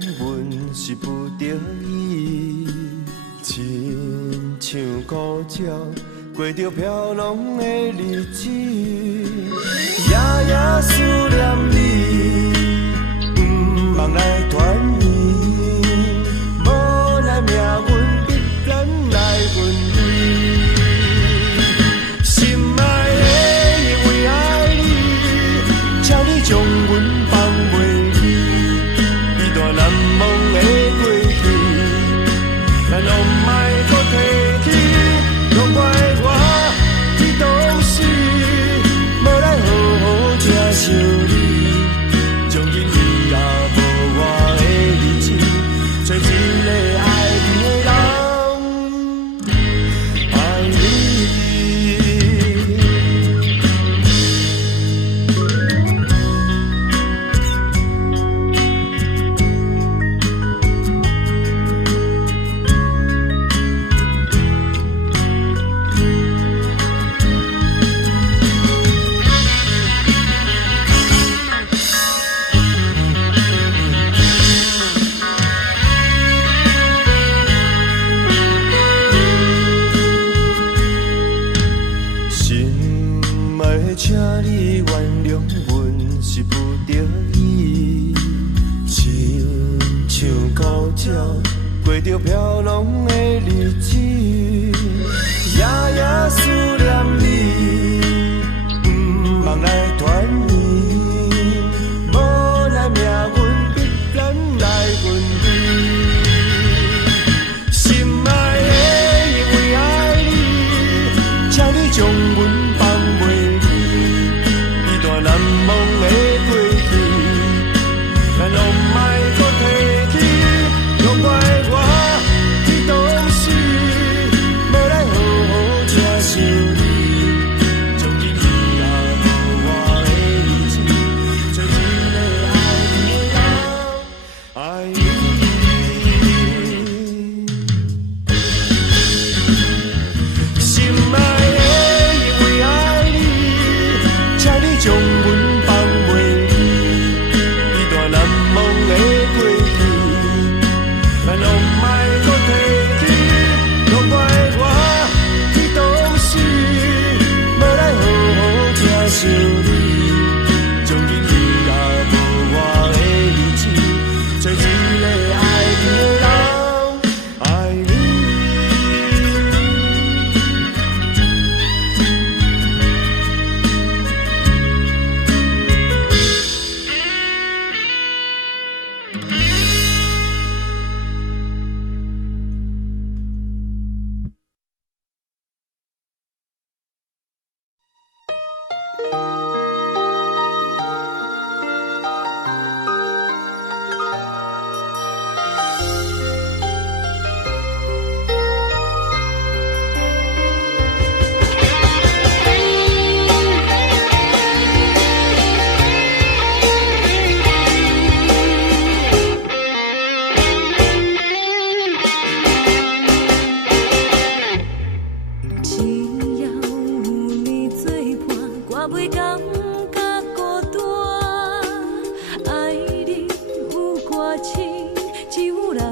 谅，阮是不得已，亲像孤鸟，过着飘浪的日子，夜夜思念你，不望来团圆，无奈命运逼咱来分离。心爱的，因为爱你，请你将阮放袂离，一段难忘的过去，咱拢莫搁提起，拢怪我伫当时，无来好好疼惜你，将今日也无我的日子，找一个爱你的人，爱你。请你原谅，阮是不得已，亲像孤鸟，过着飘浪的日子，夜夜思念你，不望来团圆，无奈命运逼咱来分离。心爱的，因为爱你，请你将阮放袂离。难忘的过去，咱拢莫搁提起，拢怪我伫当时，无来好好疼惜你，将今日也无我的日子，找一个爱你的人，爱你。心爱的，因为爱你，请你将阮放袂离，一段难忘的过去，咱拢莫搁提起，拢怪我伫当时，无来好好疼惜你，将今日也无我的日子，找一个爱你的人，爱你。爱你有歌星，只有人